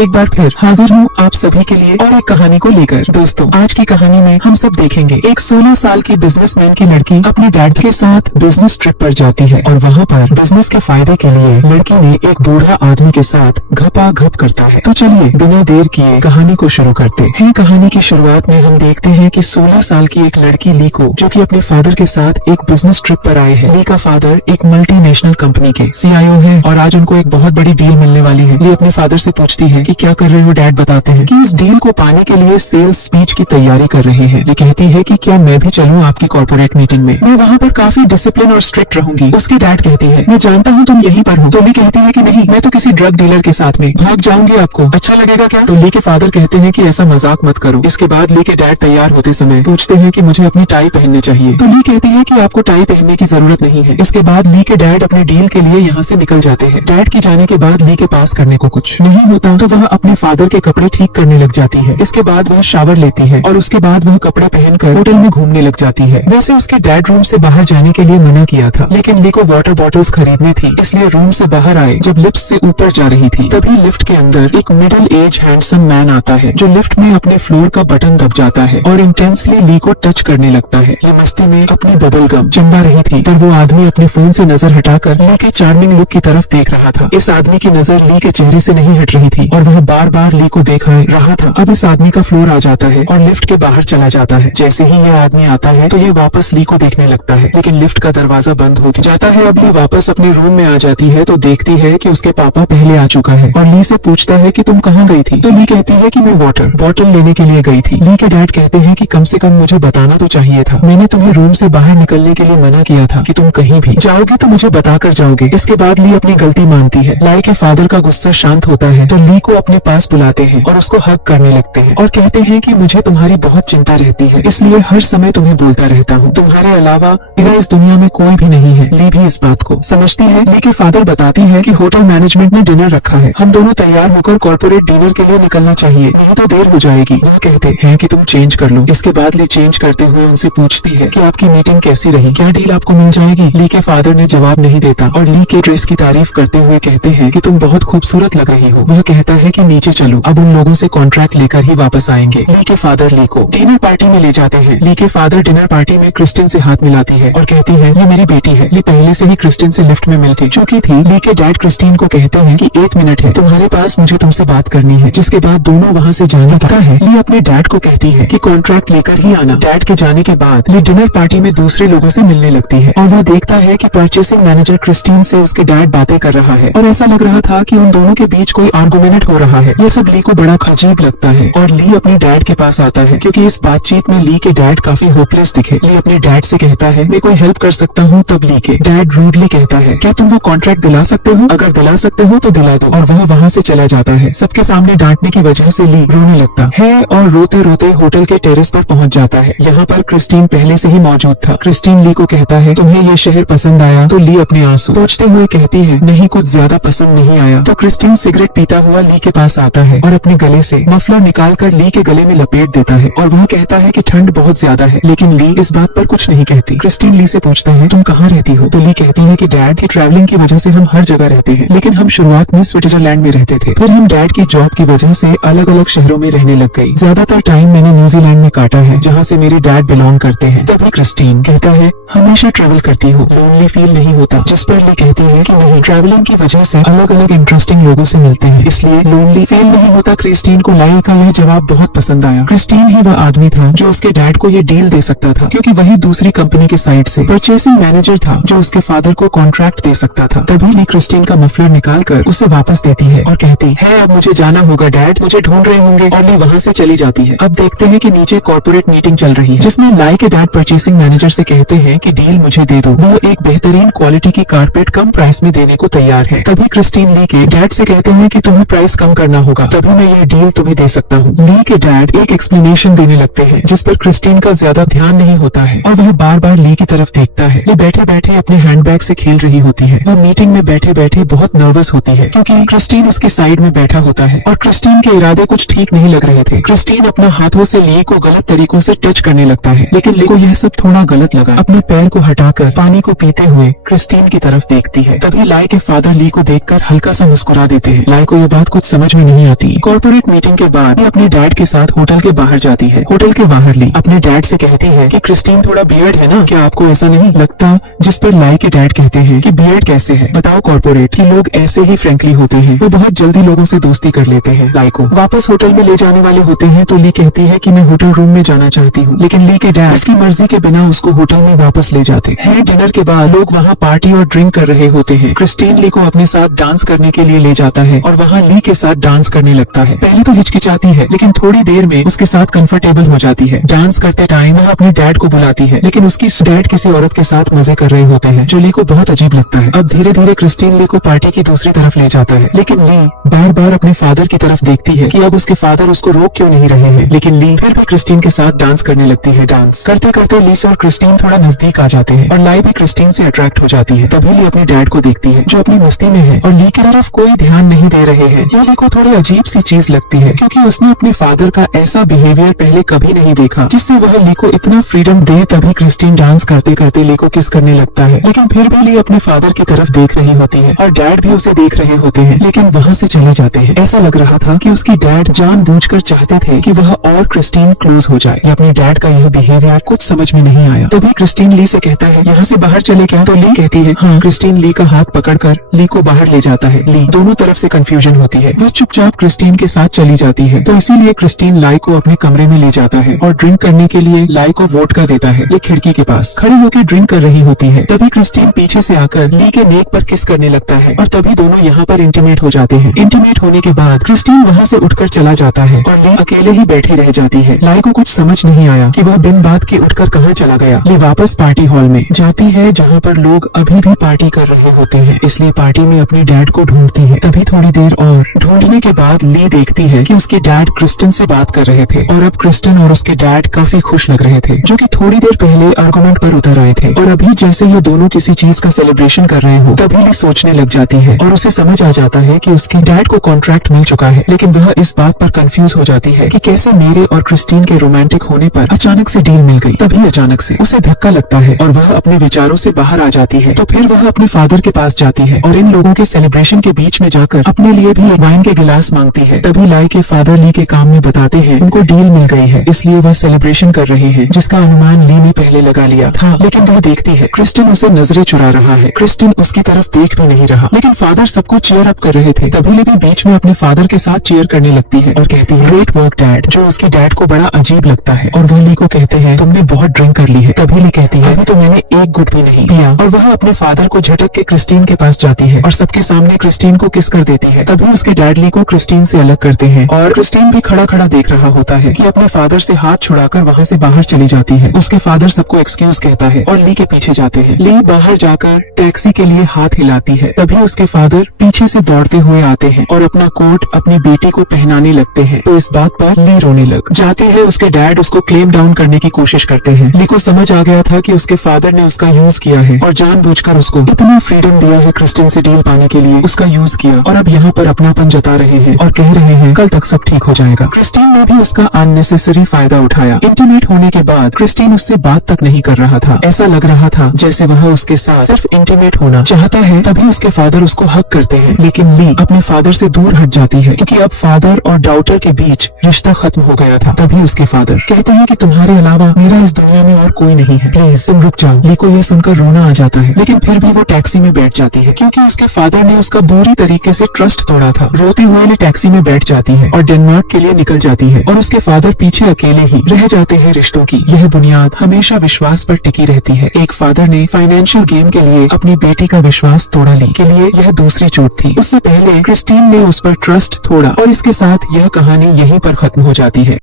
एक बार फिर हाजिर हूँ आप सभी के लिए और एक कहानी को लेकर। दोस्तों, आज की कहानी में हम सब देखेंगे एक 16 साल की बिजनेसमैन की लड़की अपने डैड के साथ बिजनेस ट्रिप पर जाती है और वहाँ पर बिजनेस के फायदे के लिए लड़की ने एक बूढ़ा आदमी के साथ घपाघप करता है। तो चलिए बिना देर किए कहानी को शुरू करते हैं। कहानी की शुरुआत में हम देखते हैं कि 16 साल की एक लड़की ली को, जो कि अपने फादर के साथ एक बिजनेस ट्रिप पर आए हैं। ली का फादर एक मल्टीनेशनल कंपनी के CIO है और आज उनको एक बहुत बड़ी डील मिलने वाली है। ली अपने फादर से पूछती है कि क्या कर रहे हो डैड। बताते हैं कि इस डील को पाने के लिए सेल्स स्पीच की तैयारी कर रहे हैं। ली कहती है कि क्या मैं भी चलूं आपकी कॉर्पोरेट मीटिंग में, मैं वहाँ पर काफी डिसिप्लिन और स्ट्रिक्ट रहूंगी। उसके डैड कहती है मैं जानता हूँ तुम यहीं पर हो। तो ली कहती है कि नहीं, मैं तो किसी ड्रग डीलर के साथ में भाग जाऊंगी, आपको अच्छा लगेगा क्या। तो ली के फादर कहते हैं कि ऐसा मजाक मत करो। इसके बाद ली के डैड तैयार होते समय पूछते हैं कि मुझे अपनी टाई पहननी चाहिए। तो ली कहती है कि आपको टाई पहनने की जरूरत नहीं है। इसके बाद ली के डैड अपने डील के लिए यहाँ से निकल जाते हैं। डैड की जाने के बाद ली के पास करने को कुछ नहीं होता तो वह अपने फादर के कपड़े ठीक करने लग जाती है। इसके बाद वह शावर लेती है और उसके बाद वह कपड़े पहनकर होटल में घूमने लग जाती है। वैसे उसके डैड रूम से बाहर जाने के लिए मना किया था, लेकिन ली को वाटर बॉटल्स खरीदनी थी, इसलिए रूम से बाहर आए। जब लिफ्ट से ऊपर जा रही थी तभी लिफ्ट के अंदर एक मिडिल एज हैंडसम मैन आता है, जो लिफ्ट में अपने फ्लोर का बटन दब जाता है और इंटेंसली ली को टच करने लगता है। ली मस्ती में अपनी बबल गम चंबा रही थी, पर वो आदमी अपने फोन से नजर हटाकर ली के चार्मिंग लुक की तरफ देख रहा था। इस आदमी की नजर ली के चेहरे से नहीं हट रही थी और वह बार बार ली को देख रहा था। अब इस आदमी का फ्लोर आ जाता है और लिफ्ट के बाहर चला जाता है। जैसे ही यह आदमी आता है तो ये वापस ली को देखने लगता है, लेकिन लिफ्ट का दरवाजा बंद हो जाता है। अब ली वापस अपने रूम में आ जाती है तो देखती है कि उसके पापा पहले आ चुका है और ली से पूछता है कि तुम कहाँ गई थी। तो ली कहती है कि मैं वाटर बॉटल लेने के लिए गई थी। ली के डैड कहते हैं कि कम से कम मुझे बताना तो चाहिए था, मैंने तुम्हें रूम से बाहर निकलने के लिए मना किया था कि तुम कहीं भी जाओगे तो मुझे बताकर जाओगे। इसके बाद ली अपनी गलती मानती है। लाई के फादर का गुस्सा शांत होता है तो ली को अपने पास बुलाते हैं और उसको हग करने लगते हैं और कहते हैं कि मुझे तुम्हारी बहुत चिंता रहती है, इसलिए हर समय तुम्हें बोलता रहता हूँ, तुम्हारे अलावा मेरा इस दुनिया में कोई भी नहीं है। ली भी इस बात को समझती है। ली के फादर बताती है कि होटल मैनेजमेंट ने डिनर रखा है, हम दोनों तैयार होकर कॉर्पोरेट डिनर के लिए निकलना चाहिए, नहीं तो देर हो जाएगी। वो कहते हैं कि तुम चेंज कर लो। इसके बाद ली चेंज करते हुए उनसे पूछती है कि आपकी मीटिंग कैसी रही, क्या डील आपको मिल जाएगी। ली के फादर ने जवाब नहीं देता और ली के ड्रेस की तारीफ करते हुए कहते हैं कि तुम बहुत खूबसूरत लग रही हो। वह कहता है कि नीचे चलो, अब उन लोगों से कॉन्ट्रैक्ट लेकर ही वापस आएंगे। ली के फादर ली को डिनर पार्टी में ले जाते हैं। ली के फादर डिनर पार्टी में क्रिस्टिन से हाथ मिलाती है और कहती है ये मेरी बेटी है। ली पहले से ही क्रिस्टिन से लिफ्ट में मिल चुकी थी। ली के डैड क्रिस्टिन को कहते हैं कि 1 मिनट है तुम्हारे पास, मुझे तुमसे बात करनी है। जिसके बाद दोनों वहाँ से जाने लगता है। ली अपने डैड को कहती है कि कॉन्ट्रैक्ट लेकर ही आना। डैड के जाने के बाद ली डिनर पार्टी में दूसरे लोगों से मिलने लगती है और वह देखता है कि परचेसिंग मैनेजर क्रिस्टिन से उसके डैड बातें कर रहा है और ऐसा लग रहा था कि उन दोनों के बीच कोई आर्गुमेंट हो रहा है। ये सब ली को बड़ा अजीब लगता है और ली अपने डैड के पास आता है क्योंकि इस बातचीत में ली के डैड काफी होपलेस दिखे। ली अपने डैड से कहता है मैं कोई हेल्प कर सकता हूँ। तब ली के डैड रूडली कहता है क्या तुम वो कॉन्ट्रैक्ट दिला सकते हो, अगर दिला सकते हो तो दिला दो, और वह वहाँ से चला जाता है। सबके सामने डांटने की वजह से ली रोने लगता है और रोते रोते होटल के टेरेस पर पहुँच जाता है। यहाँ पर क्रिस्टीन पहले से ही मौजूद था। क्रिस्टीन ली को कहता है तुम्हें ये शहर पसंद आया। तो ली अपने आंसू पोंछते हुए कहती है नहीं, कुछ ज्यादा पसंद नहीं आया। तो क्रिस्टीन सिगरेट पीता हुआ ली के पास आता है और अपने गले से मफलर निकाल कर ली के गले में लपेट देता है और वह कहता है कि ठंड बहुत ज्यादा है, लेकिन ली इस बात पर कुछ नहीं कहती। क्रिस्टीन ली से पूछता है तुम कहाँ रहती हो। तो ली कहती है कि डैड की ट्रैवलिंग की वजह से हम हर जगह रहते हैं, लेकिन हम शुरुआत में स्विट्जरलैंड में रहते थे, फिर हम डैड की जॉब की वजह से अलग अलग शहरों में रहने लग गई। ज्यादातर टाइम मैंने न्यूजीलैंड में काटा है, जहाँ से मेरे डैड बिलोंग करते हैं। तभी क्रिस्टीन कहता है हमेशा ट्रेवल करती हो, लोनली फील नहीं होता। जिस पर ली कहती है कि नहीं, ट्रैवलिंग की वजह से अलग अलग इंटरेस्टिंग लोगों से मिलते हैं, इसलिए लोनली फील नहीं होता। क्रिस्टीन को लाई का यह जवाब बहुत पसंद आया। क्रिस्टीन ही वह आदमी था जो उसके डैड को ये डील दे सकता था, क्योंकि वही दूसरी कंपनी के साइड से परचेसिंग मैनेजर था जो उसके फादर को कॉन्ट्रैक्ट दे सकता था। तभी ली क्रिस्टीन का मफलर निकाल कर उसे वापस देती है और कहती है अब मुझे जाना होगा डैड, मुझे ढूंढ रहे होंगे, और ली वहाँ से चली जाती है। अब देखते हैं कि नीचे कॉर्पोरेट मीटिंग चल रही है, जिसमें लाई के डैड परचेसिंग मैनेजर से कहते हैं कि डील मुझे दे दो, वो एक बेहतरीन क्वालिटी की कारपेट कम प्राइस में देने को तैयार है। तभी क्रिस्टीन ली के डैड से कहते हैं कि तुम्हें प्राइस कम करना होगा, तभी मैं यह डील तुम्हें दे सकता हूँ। ली के डैड एक एक्सप्लेनेशन देने लगते हैं, जिस पर क्रिस्टीन का ज्यादा ध्यान नहीं होता है और वह बार बार ली की तरफ देखता है। ली बैठे बैठे अपने हैंडबैग से खेल रही होती है। वह मीटिंग में बैठे बैठे बहुत नर्वस होती है, क्योंकि क्रिस्टीन उसकी साइड में बैठा होता है और क्रिस्टीन के इरादे कुछ ठीक नहीं लग रहे थे। क्रिस्टीन अपना हाथों से ली को गलत तरीकों से टच करने लगता है, लेकिन ली को यह सब थोड़ा गलत लगा। अपने पैर को हटाकर पानी को पीते हुए क्रिस्टीन की तरफ देखती है। तभी लाई के फादर ली को देखकर हल्का सा मुस्कुरा देते हैं। लाई को यह बात कुछ समझ में नहीं आती। कॉर्पोरेट मीटिंग के बाद ली अपने डैड के साथ होटल के बाहर जाती है। होटल के बाहर ली अपने डैड से कहती है कि क्रिस्टीन थोड़ा बियर्ड है ना, क्या आपको ऐसा नहीं लगता? जिस पर लाई के डैड कहते हैं कि बियर्ड कैसे है, बताओ कॉर्पोरेट कि लोग ऐसे ही फ्रेंकली होते हैं, वो बहुत जल्दी लोगों से दोस्ती कर लेते हैं। लाई को वापस होटल में ले जाने वाले होते हैं तो ली कहती है कि मैं होटल रूम में जाना चाहती हूँ, लेकिन ली के डैड उसकी मर्जी के बिना उसको होटल में वापस ले जाते हैं। डिनर के बाद लोग वहाँ पार्टी और ड्रिंक कर रहे होते हैं। क्रिस्टीन ली को अपने साथ डांस करने के लिए ले जाता है और वहाँ ली के साथ डांस करने लगता है। पहले तो हिचकिचाती है, लेकिन थोड़ी देर में उसके साथ कंफर्टेबल हो जाती है। डांस करते टाइम वह अपने डैड को बुलाती है, लेकिन उसकी डैड किसी औरत के साथ मजे कर रहे होते हैं, जो ली को बहुत अजीब लगता है। अब धीरे धीरे क्रिस्टीन ली को पार्टी की दूसरी तरफ ले जाता है, लेकिन ली बार बार अपने फादर की तरफ देखती है कि अब उसके फादर उसको रोक क्यों नहीं रहे हैं। लेकिन ली फिर भी क्रिस्टीन के साथ डांस करने लगती है। डांस करते करते ली और क्रिस्टीन थोड़ा नजदीक आ जाते हैं और लाई भी क्रिस्टीन से अट्रैक्ट हो जाती है। तभी ली अपने डैड को देखती है जो अपनी मस्ती में है और ली की तरफ कोई ध्यान नहीं दे रहे हैं। यह ली को थोड़ी अजीब सी चीज लगती है, क्योंकि उसने अपने फादर का ऐसा बिहेवियर पहले कभी नहीं देखा जिससे वह ली को इतना फ्रीडम दे। तभी क्रिस्टीन डांस करते करते ली को किस करने लगता है, लेकिन फिर भी ली अपने फादर की तरफ देख रही होती है और डैड भी उसे देख रहे होते हैं, लेकिन वहाँ से चले जाते हैं। ऐसा लग रहा था कि उसकी डैड जानबूझकर चाहते थे कि वह और क्रिस्टीन क्लोज हो जाए। अपने डैड का यह बिहेवियर कुछ समझ में नहीं आया। तभी क्रिस्टीन ली से कहता है यहाँ से बाहर चले क्या? तो ली कहती है हाँ। क्रिस्टीन ली का हाथ पकड़कर ली को बाहर ले जाता है। ली दोनों तरफ से कंफ्यूजन होती है, वह चुपचाप क्रिस्टीन के साथ चली जाती है। तो इसीलिए क्रिस्टीन लाई को अपने कमरे में ले जाता है और ड्रिंक करने के लिए लाई को वोडका देता है। ली खिड़की के पास खड़ी होकर ड्रिंक कर रही होती है। तभी क्रिस्टीन पीछे से आकर ली के नेक पर किस करने लगता है और तभी दोनों यहाँ पर इंटीमेट हो जाते हैं। इंटीमेट होने के बाद क्रिस्टीन वहाँ से उठकर चला जाता है और ली अकेले ही बैठी रह जाती है। लाई को कुछ समझ नहीं आया कि वह बिन बात के उठकर कहाँ चला गया। ली वापस पार्टी हॉल में जाती है जहाँ पर लोग अभी भी पार्टी कर रहे होते हैं, इसलिए पार्टी में अपने डैड को ढूंढती है। तभी थोड़ी देर और ढूंढने के बाद ली देखती है कि उसके डैड क्रिस्टन से बात कर रहे थे और अब क्रिस्टन और उसके डैड काफी खुश लग रहे थे, जो कि थोड़ी देर पहले आर्गुमेंट पर उतर आए थे। और अभी जैसे ये दोनों किसी चीज का सेलिब्रेशन कर रहे हो, तभी ली सोचने लग जाती है और उसे समझ आ जाता है कि उसके डैड को कॉन्ट्रैक्ट मिल चुका है, लेकिन वह इस बात पर कंफ्यूज हो जाती है कि कैसे मेरे और क्रिस्टीन के रोमांटिक होने पर अचानक से डील मिल गई। तभी अचानक से उसे धक्का लगता है और वह अपने विचारों से बाहर आ जाती है। तो फिर वह अपने फादर के पास जाती है और इन लोगों के सेलिब्रेशन के बीच में जाकर अपने लिए भी वाइन के गिलास मांगती है। तभी लाई के फादर ली के काम में बताते हैं उनको डील मिल गई है, इसलिए वह सेलिब्रेशन कर रहे हैं, जिसका अनुमान ली ने पहले लगा लिया था। लेकिन वह देखती है क्रिस्टिन उसे नजरें चुरा रहा है। क्रिस्टिन उसकी तरफ देख भी नहीं रहा, लेकिन फादर सबको चीयर अप कर रहे थे। तभी ली भी बीच में अपने फादर के साथ चीयर करने लगती है और कहती है ग्रेट वर्क डैड, जो उसके डैड को बड़ा अजीब लगता है। और वह ली को कहते हैं तुमने बहुत ड्रिंक कर ली है। तभी ली कहती है अभी तो मैंने एक गुट भी नहीं पिया। और वह अपने फादर को झटक के क्रिस्टीन के पास जाती है और सबके सामने क्रिस्टीन को किस कर देती है। तभी उसके डैड ली को क्रिस्टीन से अलग करते हैं और क्रिस्टीन भी खड़ा खड़ा देख रहा होता है कि अपने फादर से हाथ छुड़ाकर वहाँ से बाहर चली जाती है। उसके फादर सबको एक्सक्यूज कहता है और ली के पीछे जाते हैं। ली बाहर जाकर टैक्सी के लिए हाथ हिलाती है। तभी उसके फादर पीछे से दौड़ते हुए आते हैं और अपना कोट अपनी बेटी को पहनाने लगते हैं। तो इस बात पर ली रोने लग जाती है। उसके डैड उसको क्लेम डाउन करने की कोशिश करते हैं। ली को समझ आ गया था कि उसके फादर ने उसका यूज किया है और जानबूझकर उसको इतना फ्रीडम दिया है क्रिस्टिन से डील पाने के लिए, उसका यूज किया और अब यहाँ पर अपनापन जता रहे हैं और कह रहे हैं कल तक सब ठीक हो जाएगा। क्रिस्टीन ने भी उसका अननेसेसरी फायदा उठाया। इंटीमेट होने के बाद क्रिस्टीन उससे बात तक नहीं कर रहा था। ऐसा लग रहा था जैसे वह उसके साथ सिर्फ इंटीमेट होना चाहता है। तभी उसके फादर उसको हक करते हैं, लेकिन ली अपने फादर से दूर हट जाती है क्योंकि अब फादर और डाउटर के बीच रिश्ता खत्म हो गया था। तभी उसके फादर कहते हैं कि तुम्हारे अलावा मेरा इस दुनिया में और कोई नहीं है, प्लीज तुम रुक जाओ। ली को ये सुनकर रोना आ जाता है, लेकिन फिर भी वो टैक्सी में बैठ जाती है क्योंकि उसके फादर ने उसका बुरी तरीके से ट्रस्ट तोड़ा था। रोते हुए ली टैक्सी में बैठ जाती है और डेनमार्क के लिए निकल जाती है और उसके फादर पीछे अकेले ही रह जाते हैं। रिश्तों की यह बुनियाद हमेशा विश्वास पर टिकी रहती है। एक फादर ने फाइनेंशियल गेम के लिए अपनी बेटी का विश्वास तोड़ा, ली के लिए यह दूसरी चोट थी। उससे पहले क्रिस्टीन ने उस पर ट्रस्ट तोड़ा और इसके साथ यह कहानी यहीं पर खत्म हो जाती है।